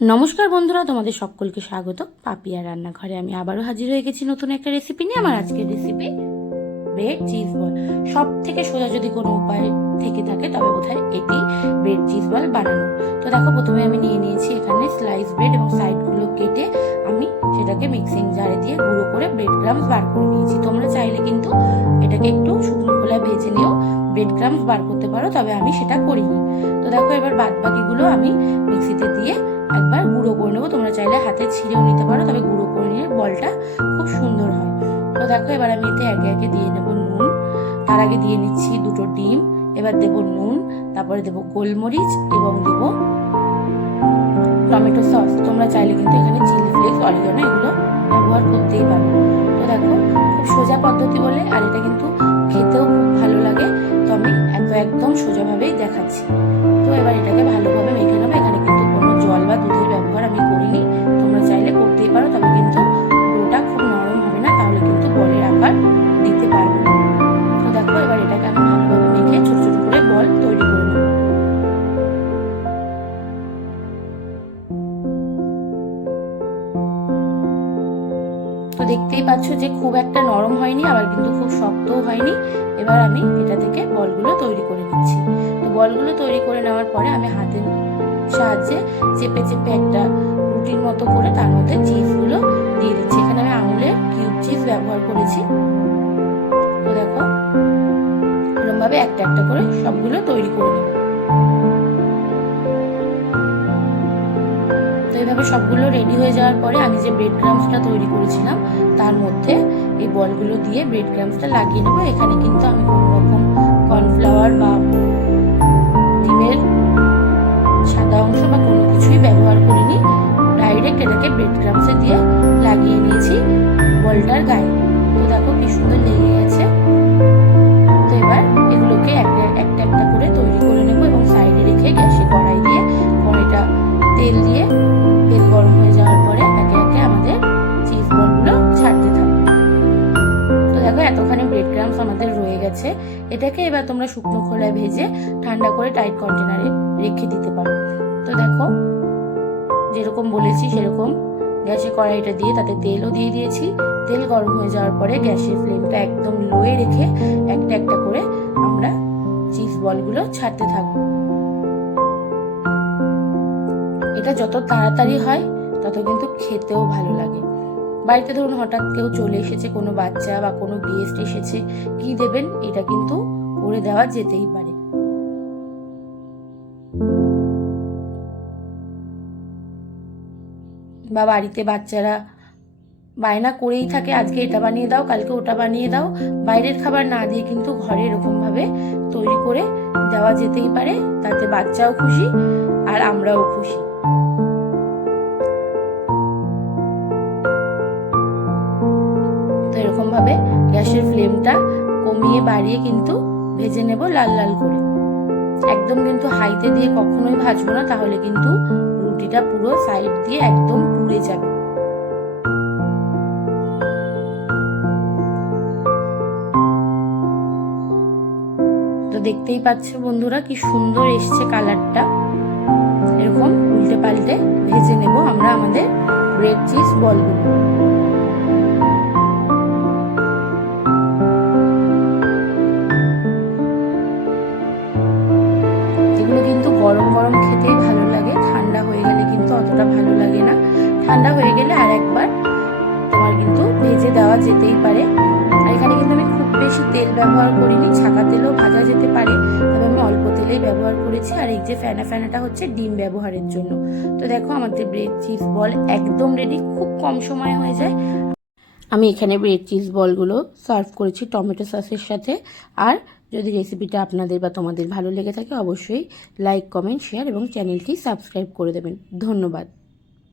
নমস্কার বন্ধুরা, তোমাদের সকলকে স্বাগত। পাপিয়া রান্নাঘরে আমি আবারও হাজির হয়ে গেছি নতুন একটা রেসিপি নিয়ে। আমার আজকের রেসিপি ব্রেড চিজ বল সব থেকে সোজা যদি কোনো উপায় থেকে থাকে, তবে বোধহয় এটি ব্রেড চিজ বল বানানো। তো দেখো, প্রথমে আমি নিয়ে নিয়েছি এখানে স্লাইস ব্রেড এবং সাইডগুলো কেটে আমি সেটাকে মিক্সিং জারে দিয়ে গুঁড়ো করে ব্রেড ক্রামস বার করে নিয়েছি। তোমরা চাইলে কিন্তু এটাকে একটু শুকনো খোলায় ভেজে নিয়েও ব্রেড ক্রামস বার করতে পারো, তবে আমি সেটা করিনি। তো দেখো, এবার বাদ বাকিগুলো আমি মিক্সিতে দিয়ে একবার গুঁড়ো করে নেব। তোমরা চাইলে হাতে ছিঁড়েও নিতে পারো, তবে গুঁড়ো করে নিয়ে বলটা খুব সুন্দর হয়। তো দেখো, এবার আমি এতে একে একে দিয়ে নেব নুন। তার আগে দিয়ে নিচ্ছি দুটো ডিম, এবার দেব নুন, তারপরে দেব গোলমরিচ এবং দেব টমেটো সস। তোমরা চাইলে কিন্তু এখানে চিলি ফ্লেক্স, অরিগানো এগুলো ব্যবহার করতেই পারো। তো দেখো, খুব সোজা পদ্ধতি বলে, আর এটা কিন্তু খেতেও খুব ভালো লাগে। তো আমি এত একদম সোজাভাবেই দেখাচ্ছি। তো এবার এটাকে তো দেখতেই পাচ্ছ যে খুব একটা নরম হয়নি, আবার কিন্তু খুব শক্তও হয়নি। এবার আমি এটা থেকে বলগুলো তৈরি করে নিচ্ছি। তো বলগুলো তৈরি করে নেওয়ার পরে আমি হাতের সাহায্যে চেপে চেপে একটা রুটির মতো করে তার মধ্যে চিজগুলো দিয়ে দিচ্ছি। এখানে আমি আঙুলের কিউব চিজ ব্যবহার করেছি। তো দেখো এরকমভাবে একটা একটা করে সবগুলো তৈরি করে নেব তো এইভাবে সবগুলো রেডি হয়ে যাওয়ার পরে আমি যে ব্রেড ক্রামসটা তৈরি করেছিলাম, তার মধ্যে এই বলগুলো দিয়ে ব্রেড ক্রামসটা লাগিয়ে নেব। এখানে কিন্তু আমি কোনো রকম কর্নফ্লাওয়ার বা ডিমের সাদা অংশ বা কোনো কিছুই ব্যবহার করিনি। ডাইরেক্ট এটাকে ব্রেড ক্রামসে দিয়ে লাগিয়ে নিয়েছি বলটার গায়ে। তো দেখো কি সুন্দর লেগে এবার তোমরা শুকনো খোলায় ভেজে ঠান্ডা করে টাইট কন্টেনারে রেখে দিতে পারো। তো দেখো, যেরকম বলেছি সেরকম গ্যাসে কড়াইটা দিয়ে তাতে তেলও দিয়ে দিয়েছি। তেল গরম হয়ে যাওয়ার পরে গ্যাসের ফ্লেমটা একদম লোয়ে রেখে একটা একটা করে আমরা চিজ বলগুলো ছাড়তে থাকব। এটা যত তাড়াতাড়ি হয়, তত কিন্তু খেতেও ভালো লাগে। বাড়িতে ধরুন হঠাৎ কেউ চলে এসেছে, কোনো বাচ্চা বা কোনো গেস্ট এসেছে, কি দেবেন? এটা কিন্তু করে দেওয়া যেতেই পারে। বা বাড়িতে বাচ্চারা বায়না করেই থাকে, আজকে এটা বানিয়ে দাও, কালকে ওটা বানিয়ে দাও। বাইরের খাবার না দিয়ে কিন্তু ঘরে এরকমভাবে তৈরি করে দেওয়া যেতেই পারে। তাতে বাচ্চাও খুশি আর আমরাও খুশি। তো এরকমভাবে গ্যাসের ফ্লেমটা কমিয়ে বাড়িয়ে কিন্তু ভেজে নেব লাল লাল করে। একদম কিন্তু হাইতে দিয়ে কখনোই ভাজবো না, তাহলে কিন্তু রুটিটা পুরো সাইড দিয়ে একদম পুড়ে যাবে। তো দেখতেই পাচ্ছ বন্ধুরা কি সুন্দর এসছে কালারটা। এরকম উল্টে পাল্টে ভেজে নেব আমরা আমাদের ব্রেড চিজ বলগুলো। যেতেই পারে। আর এখানে কিন্তু আমি খুব বেশি তেল ব্যবহার করিনি, ছাকা তেলও ভাজা যেতে পারে, তবে আমি অল্প তেলেই ব্যবহার করেছি। আর এই যে ফ্যানা ফ্যানাটা হচ্ছে ডিম ব্যবহারের জন্য। তো দেখো আমাদের ব্রেড চিজ বল একদম রেডি খুব কম সময় হয়ে যায়। আমি এখানে ব্রেড চিজ বলগুলো সার্ভ করেছি টমেটো সসের সাথে। আর যদি রেসিপিটা আপনাদের বা তোমাদের ভালো লেগে থাকে, অবশ্যই লাইক কমেন্ট শেয়ার এবং চ্যানেলটি সাবস্ক্রাইব করে দেবেন। ধন্যবাদ।